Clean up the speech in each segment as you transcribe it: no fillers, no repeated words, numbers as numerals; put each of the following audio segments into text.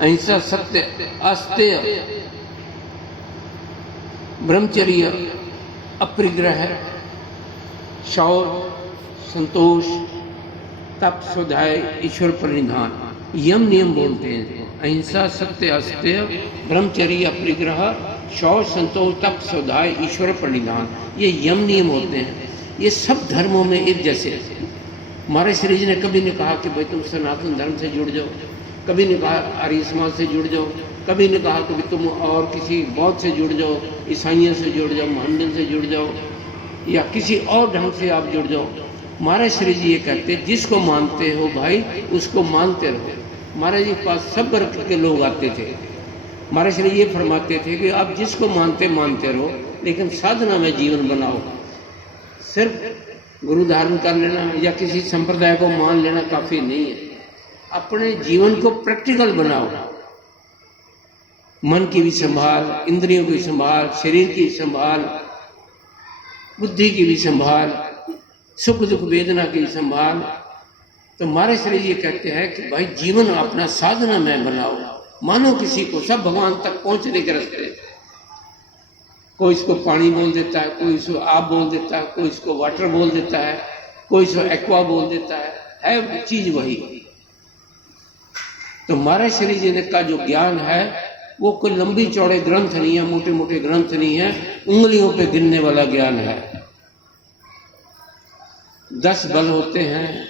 अहिंसा, सत्य, अस्तेय, ब्रह्मचर्य, अपरिग्रह, शौच, संतोष, तप, स्वाध्याय, ईश्वर प्रणिधान, यम नियम बोलते हैं। अहिंसा, सत्य, अस्तेय, ब्रह्मचर्य, अपरिग्रह, शौच, संतोष, तप, स्वाध्याय, ईश्वर प्रणिधान, ये यम नियम होते हैं। ये सब धर्मों में एक जैसे हैं। हमारे श्री जी ने कभी नहीं कहा कि भाई तुम सनातन धर्म से जुड़ जाओ, कभी नहीं कहा आर्य समाज से जुड़ जाओ, कभी नहीं कहा कि तुम और किसी बौद्ध से जुड़ जाओ, ईसाइयों से जुड़ जाओ, मोहम्मदन से जुड़ जाओ, या किसी और ढंग से आप जुड़ जाओ। महाराज श्री जी ये कहते जिसको मानते हो भाई उसको मानते रहो। महाराज जी के पास सब वर्ग के लोग आते थे। महाराज श्री ये फरमाते थे कि आप जिसको मानते रहो, लेकिन साधना में जीवन बनाओ। सिर्फ गुरु धारण कर लेना या किसी संप्रदाय को मान लेना काफी नहीं है। अपने जीवन को प्रैक्टिकल बनाओ। मन की भी संभाल, इंद्रियों की संभाल, शरीर की संभाल, बुद्धि की भी संभाल, सुख दुख वेदना की संभाल। तो हमारे शरीर ये कहते हैं कि भाई जीवन अपना साधना में बनाओ। मानो किसी को, सब भगवान तक पहुंचने के रास्ते। कोई इसको पानी बोल देता है, कोई इसको आप बोल देता है, कोई इसको वाटर बोल देता है, कोई इसको एक्वा बोल देता है चीज वही। तो हमारे शरीर जी का जो ज्ञान है वो कोई लंबी चौड़े ग्रंथ नहीं है, मोटे मोटे ग्रंथ नहीं है, उंगलियों पे गिनने वाला ज्ञान है। 10 बल होते हैं,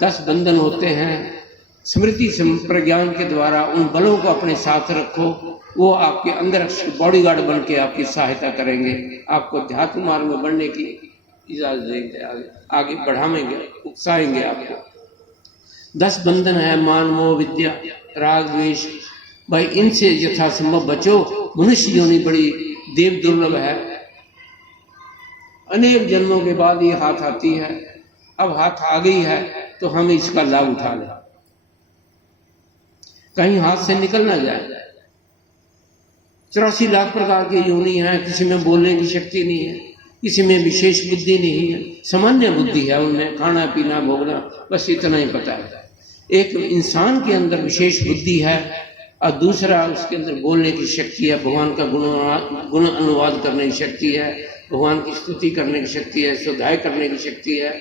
10 बंधन होते हैं। स्मृति प्रज्ञान के द्वारा उन बलों को अपने साथ रखो, वो आपके अंदर बॉडीगार्ड बन के आपकी सहायता करेंगे, आपको अध्यात्म मार्ग में बढ़ने की इजाजत देंगे, आगे बढ़ाएंगे, उकसाएंगे आपको। 10 बंधन है, मान, मोह, विद्या, राग, द्वेष। भाई इनसे यथासंभव बचो। मनुष्य योनि बड़ी देव दुर्लभ है। अनेक जन्मों के बाद ये हाथ आती है। अब हाथ आ गई है तो हम इसका लाभ उठा लें, कहीं हाथ से निकल ना जाए। 84 लाख प्रकार की योनि है। किसी में बोलने की शक्ति नहीं है, किसी में विशेष बुद्धि नहीं है, सामान्य बुद्धि है उनमें, खाना पीना भोगना, बस इतना ही पता है। एक इंसान के अंदर विशेष बुद्धि है और दूसरा उसके अंदर बोलने की शक्ति है, भगवान का गुण अनुवाद करने की शक्ति है, भगवान की स्तुति करने की शक्ति है, स्वाध्याय करने की शक्ति है।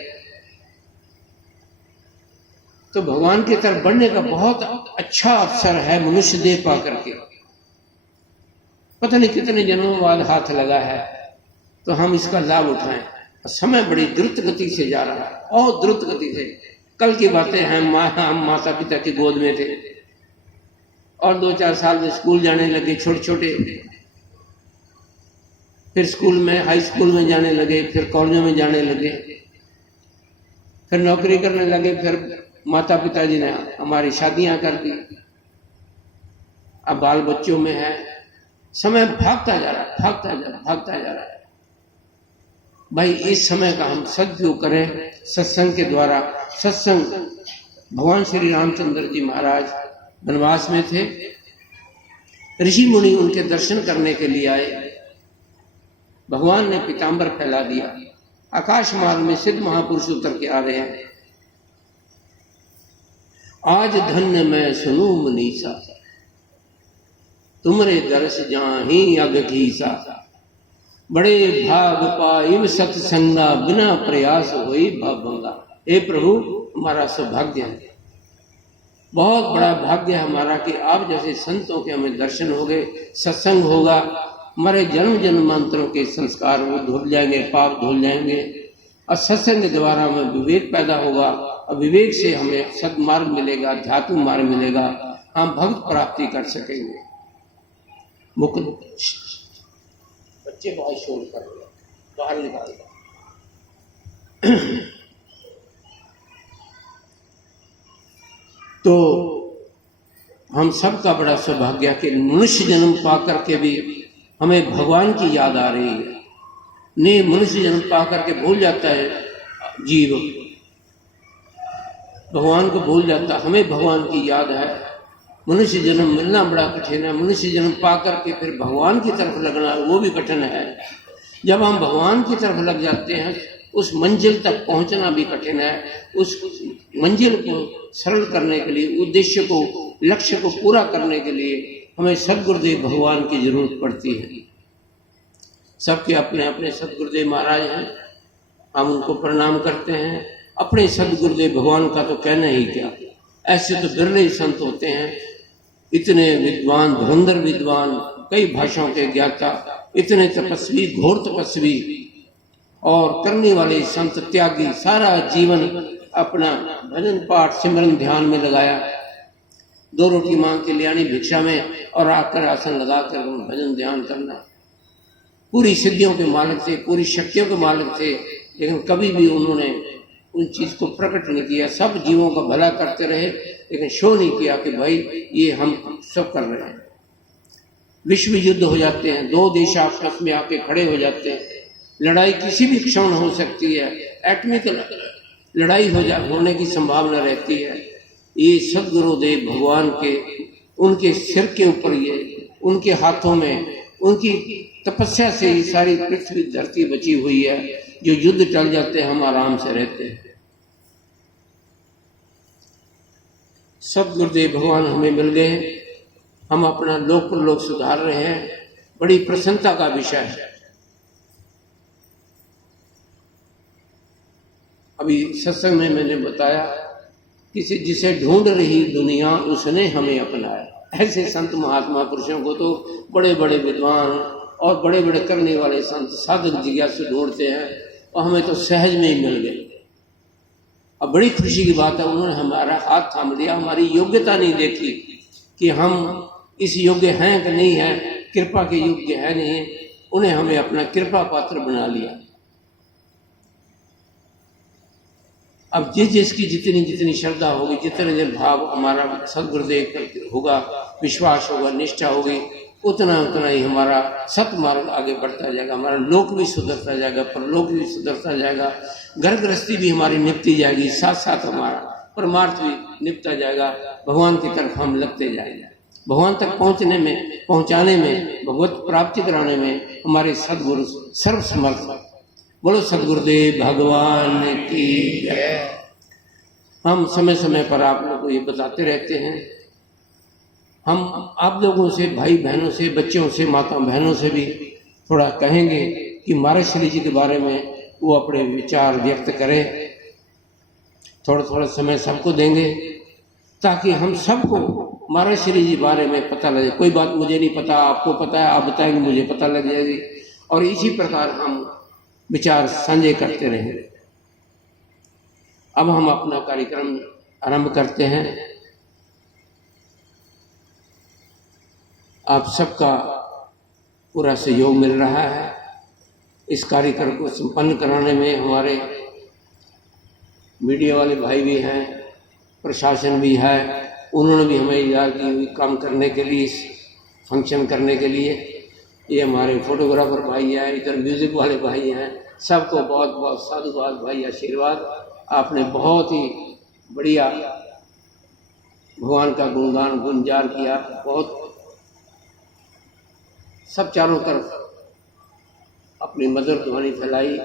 तो भगवान की तरफ बढ़ने का बहुत अच्छा अवसर है मनुष्य देह पा करके। पता नहीं कितने जन्मों बाद हाथ लगा है, तो हम इसका लाभ उठाएं। समय बड़ी द्रुत गति से जा रहा है, और द्रुत गति से। कल की बातें हैं, हम माता पिता की गोद में थे और 2-4 साल में स्कूल जाने लगे, छोटे छोटे, फिर स्कूल में, हाई स्कूल में जाने लगे, फिर कॉलेजों में जाने लगे, फिर नौकरी करने लगे, फिर माता पिताजी ने हमारी शादियां कर दी, अब बाल बच्चों में है। समय भागता जा रहा है, भागता जा रहा है। भाई इस समय का हम सदुपयोग करें सत्संग के द्वारा। सत्संग, भगवान श्री रामचंद्र जी महाराज वनवास में थे, ऋषि मुनि उनके दर्शन करने के लिए आए। भगवान ने पीताम्बर फैला दिया, आकाश मार्ग में सिद्ध महापुरुष उतर के आ रहे हैं। आज धन्य मैं सुनू मुनीसा, तुमरे दर्श जाहि अग कीसा। बड़े भाग पाइब सत्संगा, बिना प्रयास होई भवभंगा। हे प्रभु, हमारा सौभाग्य है, बहुत बड़ा भाग्य है हमारा कि आप जैसे संतों के हमें दर्शन हो गए, सत्संग होगा, हमारे जन्म जन्मांतरों के संस्कार वो धुल जाएंगे, पाप धुल जाएंगे, और सत्संग के द्वारा हमें विवेक पैदा होगा, और विवेक से हमें सद्मार्ग मिलेगा, अध्यात्म मार्ग मिलेगा, हम भक्त प्राप्ति कर सकेंगे। मुकुंद बच्चे बहुत शोर कर रहे हैं, बाहर निकाल दो। तो हम सबका बड़ा सौभाग्य कि मनुष्य जन्म पा करके भी हमें भगवान की याद आ रही है। नहीं, मनुष्य जन्म पा करके भूल जाता है जीव, भगवान को भूल जाता। हमें भगवान की याद है। मनुष्य जन्म मिलना बड़ा कठिन है, मनुष्य जन्म पा करके फिर भगवान की तरफ लगना वो भी कठिन है। जब हम भगवान की तरफ लग जाते हैं, उस मंजिल तक पहुंचना भी कठिन है। उस मंजिल को सरल करने के लिए, उद्देश्य को लक्ष्य को पूरा करने के लिए हमें सदगुरुदेव भगवान की जरूरत पड़ती है। सबके अपने अपने सदगुरुदेव महाराज हैं, हम उनको प्रणाम करते हैं। अपने सदगुरुदेव भगवान का तो कहना ही क्या, ऐसे तो बिरले ही संत होते हैं, इतने विद्वान, धुरंधर विद्वान, कई भाषाओं के ज्ञाता, इतने तपस्वी, घोर तपस्वी और करने वाले संत त्यागी, सारा जीवन अपना भजन पाठ सिमरन ध्यान में लगाया। 2 रोटी मांग के ले आनी भिक्षा में और आकर आसन लगाकर भजन ध्यान करना। पूरी सिद्धियों के मालिक थे, पूरी शक्तियों के मालिक थे, लेकिन कभी भी उन्होंने उन चीज को प्रकट नहीं किया। सब जीवों का भला करते रहे, लेकिन शो नहीं किया कि भाई ये हम सब कर रहे हैं। विश्व युद्ध हो जाते हैं, 2 देश आपस में आके खड़े हो जाते हैं, लड़ाई किसी भी क्षण हो सकती है, एटमिक लड़ाई होने की संभावना रहती है। ये सदगुरुदेव भगवान के, उनके सिर के ऊपर, ये उनके हाथों में, उनकी तपस्या से ही सारी पृथ्वी धरती बची हुई है। जो युद्ध टल जाते हैं, हम आराम से रहते हैं। सदगुरुदेव भगवान हमें मिल गए, हम अपना लोक परलोक सुधार रहे हैं, बड़ी प्रसन्नता का विषय है। अभी सत्संग में मैंने बताया, किसी जिसे ढूंढ रही दुनिया उसने हमें अपनाया। ऐसे संत महात्मा पुरुषों को तो बड़े बड़े विद्वान और बड़े बड़े करने वाले संत साधक जिज्ञासु ढूंढते हैं, और हमें तो सहज में ही मिल गए। अब बड़ी खुशी की बात है, उन्होंने हमारा हाथ थाम लिया, हमारी योग्यता नहीं देखी कि हम इस योग्य हैं कि नहीं है, कृपा के योग्य है नहीं है, उन्हें हमें अपना कृपा पात्र बना लिया। अब जिसकी जितनी जितनी श्रद्धा होगी, जितने दिन भाव हमारा सदगुरुदेव होगा, विश्वास होगा, निष्ठा होगी, उतना उतना ही हमारा सतमार्ग आगे बढ़ता जाएगा। हमारा लोक भी सुधरता जाएगा, परलोक भी सुधरता जाएगा, घर गृहस्थी भी हमारी निपटी जाएगी, साथ साथ हमारा परमार्थ भी निपटा जाएगा। भगवान की तरफ हम लगते जाएंगे। भगवान तक पहुंचाने में, भगवत प्राप्ति कराने में हमारे सदगुरु सर्वसमर्थ। बोलो सदगुरुदेव भगवान की जय। हम समय समय पर आप लोगों को ये बताते रहते हैं। हम आप लोगों से, भाई बहनों से, बच्चों से, माता बहनों से भी थोड़ा कहेंगे कि महाराज श्री जी के बारे में वो अपने विचार व्यक्त करें। थोड़ा थोड़ा समय सबको देंगे ताकि हम सबको महाराज श्री जी बारे में पता लगे। कोई बात मुझे नहीं पता, आपको पता है, आप बताएंगे, मुझे पता लग जाएगी, और इसी प्रकार हम विचार साझे करते रहेंगे। अब हम अपना कार्यक्रम आरंभ करते हैं। आप सबका पूरा सहयोग मिल रहा है। इस कार्यक्रम को संपन्न कराने में हमारे मीडिया वाले भाई भी हैं, प्रशासन भी है, उन्होंने भी हमें इजाज़त दी हुई काम करने के लिए, इस फंक्शन करने के लिए। ये हमारे फोटोग्राफर भाई हैं, इधर म्यूज़िक वाले भाई हैं, सबको बहुत बहुत साधुवाद भाई, आशीर्वाद। आपने बहुत ही बढ़िया भगवान का गुणगान गुंजार किया, बहुत सब चारों तरफ अपनी मधुर ध्वनि फैलाई।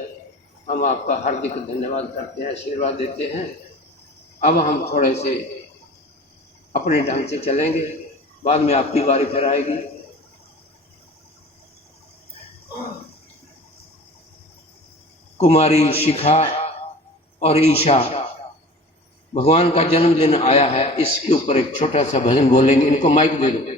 हम आपका हार्दिक धन्यवाद करते हैं, आशीर्वाद देते हैं। अब हम थोड़े से अपने ढंग से चलेंगे, बाद में आपकी बारी फिर आएगी। कुमारी शिखा और ईशा, भगवान का जन्मदिन आया है, इसके ऊपर एक छोटा सा भजन बोलेंगे। इनको माइक दे दो।